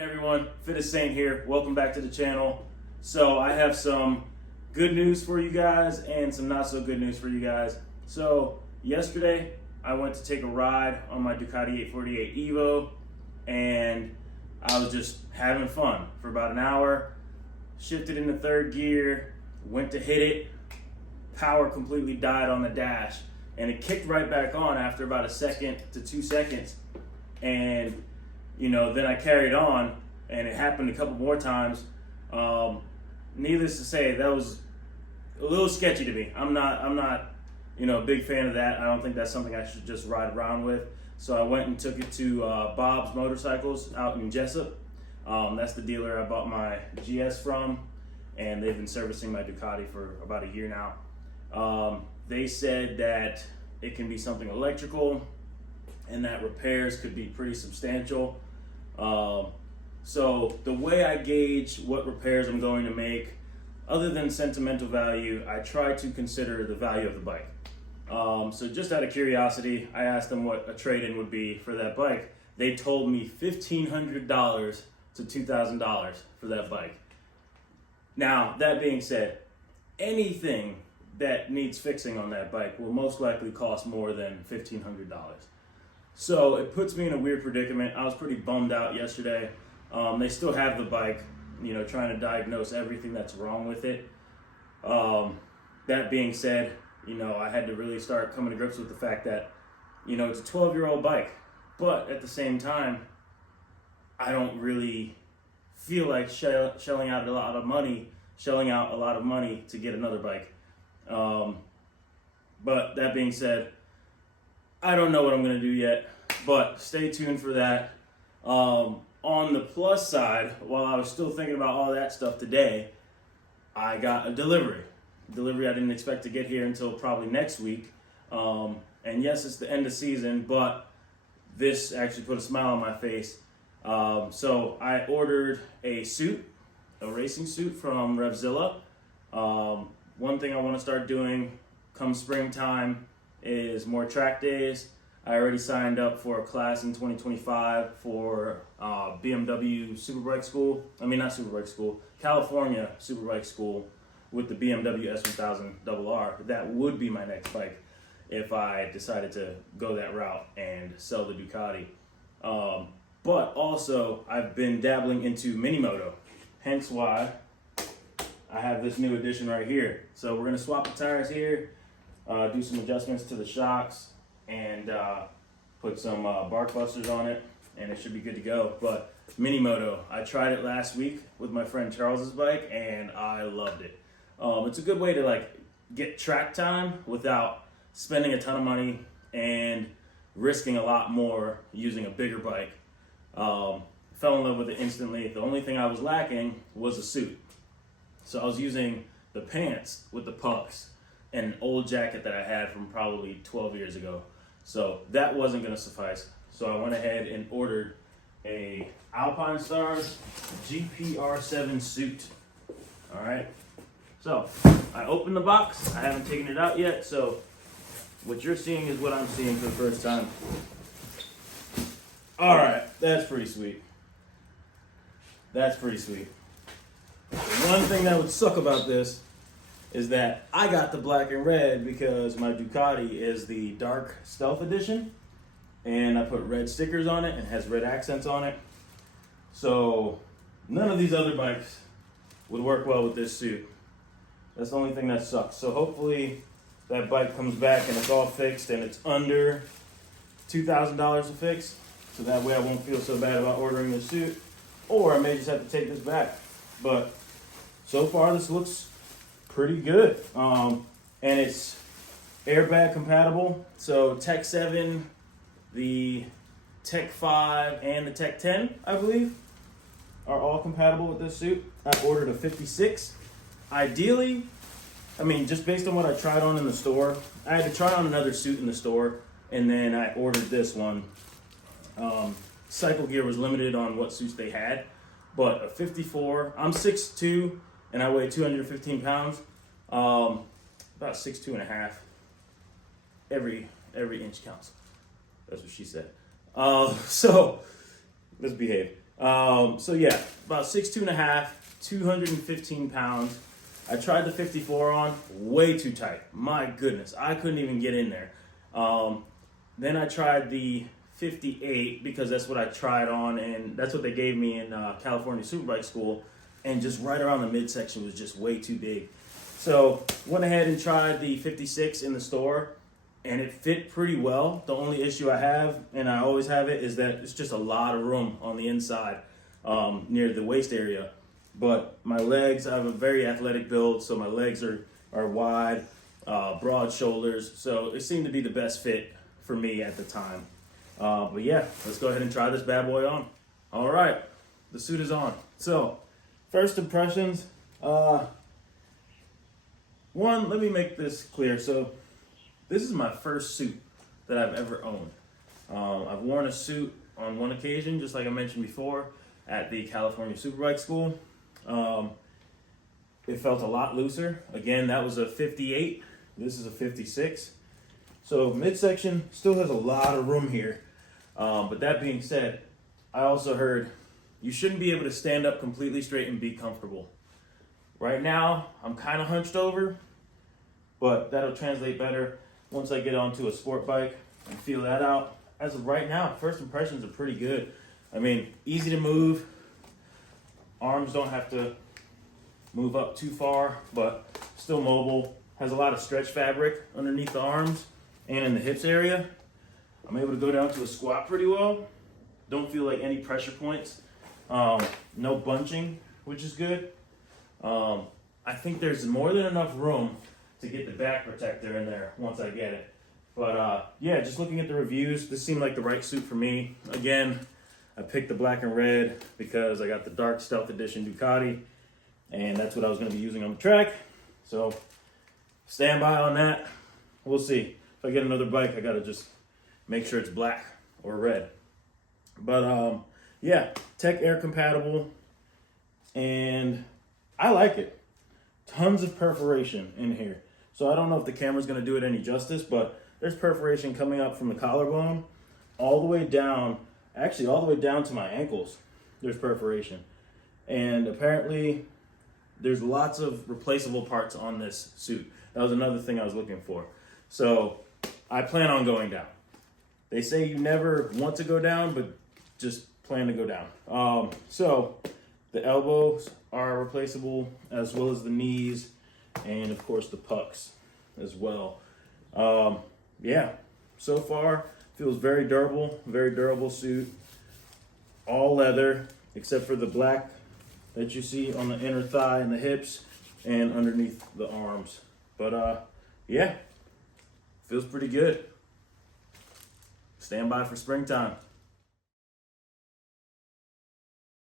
Everyone, Fit Saint here. Welcome back to the channel. So I have some good news for you guys and some not so good news for you guys. So yesterday I went to take a ride on my Ducati 848 EVO and I was just having fun for about an hour. Shifted into third gear, went to hit it, power completely died on the dash, and it kicked right back on after about a second to 2 seconds. And then I carried on, and it happened a couple more times. Needless to say, that was a little sketchy to me. I'm not, a big fan of that. I don't think that's something I should just ride around with. So I went and took it to Bob's Motorcycles out in Jessup. That's the dealer I bought my GS from, and they've been servicing my Ducati for about a year now. They said that it can be something electrical, and that repairs could be pretty substantial. So the way I gauge what repairs I'm going to make, other than sentimental value, I try to consider the value of the bike. So just out of curiosity, I asked them what a trade-in would be for that bike. They told me $1,500 to $2,000 for that bike. Now, that being said, anything that needs fixing on that bike will most likely cost more than $1,500. So it puts me in a weird predicament. I was pretty bummed out yesterday. They still have the bike, trying to diagnose everything that's wrong with it. That being said, I had to really start coming to grips with the fact that, it's a 12-year-old bike. But at the same time, I don't really feel like shelling out a lot of money to get another bike. But that being said, I don't know what I'm going to do yet, but stay tuned for that. On the plus side, while I was still thinking about all that stuff today, I got a delivery. Delivery I didn't expect to get here until probably next week. And yes, it's the end of season, but this actually put a smile on my face. So I ordered a racing suit from Revzilla. One thing I want to start doing come springtime is more track days. I already signed up for a class in 2025 for BMW Superbike School. California Superbike School with the BMW S1000RR. That would be my next bike if I decided to go that route and sell the Ducati. But also, I've been dabbling into mini moto, hence why I have this new addition right here. So we're gonna swap the tires here, do some adjustments to the shocks, and put some bark busters on it, and it should be good to go. But mini moto, I tried it last week with my friend Charles's bike, and I loved it. It's a good way to get track time without spending a ton of money and risking a lot more using a bigger bike. Fell in love with it instantly. The only thing I was lacking was a suit. So I was using the pants with the puffs and an old jacket that I had from probably 12 years ago. So that wasn't going to suffice. So I went ahead and ordered a Alpinestars GPR7 suit. All right. So I opened the box. I haven't taken it out yet. So what you're seeing is what I'm seeing for the first time. All right. That's pretty sweet. The one thing that would suck about this is that I got the black and red because my Ducati is the dark stealth edition, and I put red stickers on it and has red accents on it. So none of these other bikes would work well with this suit. That's the only thing that sucks. So hopefully that bike comes back and it's all fixed and it's under $2,000 to fix. So that way I won't feel so bad about ordering the suit, or I may just have to take this back. But so far this looks pretty good. And it's airbag compatible. So Tech 7, the Tech 5, and the Tech 10, I believe, are all compatible with this suit. I ordered a 56. Ideally, just based on what I tried on in the store, I had to try on another suit in the store, and then I ordered this one. Cycle Gear was limited on what suits they had, but a 54, I'm 6'2", and I weigh 215 pounds, about 6'2" and a half. Every inch counts. That's what she said. So let's behave. So yeah, about 6'2.5", 215 pounds. I tried the 54 on, way too tight. My goodness, I couldn't even get in there. Then I tried the 58 because that's what I tried on, and that's what they gave me in California Superbike School. And just right around the midsection was just way too big. So went ahead and tried the 56 in the store, and it fit pretty well. The only issue I have, and I always have it, is that it's just a lot of room on the inside near the waist area. But my legs, I have a very athletic build, so my legs are wide, broad shoulders. So it seemed to be the best fit for me at the time. But yeah, let's go ahead and try this bad boy on. All right, the suit is on. So first impressions, one, let me make this clear. So this is my first suit that I've ever owned. I've worn a suit on one occasion, just like I mentioned before, at the California Superbike School. It felt a lot looser. Again, that was a 58. This is a 56. So midsection still has a lot of room here. But that being said, I also heard you shouldn't be able to stand up completely straight and be comfortable. Right now, I'm kind of hunched over, but that'll translate better once I get onto a sport bike and feel that out. As of right now, first impressions are pretty good. I mean, easy to move. Arms don't have to move up too far, but still mobile. Has a lot of stretch fabric underneath the arms and in the hips area. I'm able to go down to a squat pretty well. Don't feel like any pressure points. No bunching, which is good. I think there's more than enough room to get the back protector in there once I get it. But yeah, just looking at the reviews, this seemed like the right suit for me. Again, I picked the black and red because I got the dark stealth edition Ducati, and that's what I was going to be using on the track. So stand by on that. We'll see. If I get another bike, I got to just make sure it's black or red. But yeah, Tech Air compatible, and I like it. Tons of perforation in here. So I don't know if the camera's going to do it any justice, but there's perforation coming up from the collarbone all the way down, actually all the way down to my ankles. There's perforation. And apparently there's lots of replaceable parts on this suit. That was another thing I was looking for. So I plan on going down. They say you never want to go down, but just plan to go down. So the elbows are replaceable, as well as the knees, and of course the pucks as well. Yeah, so far feels very durable suit. All leather, except for the black that you see on the inner thigh and the hips and underneath the arms. But yeah, feels pretty good. Stand by for springtime.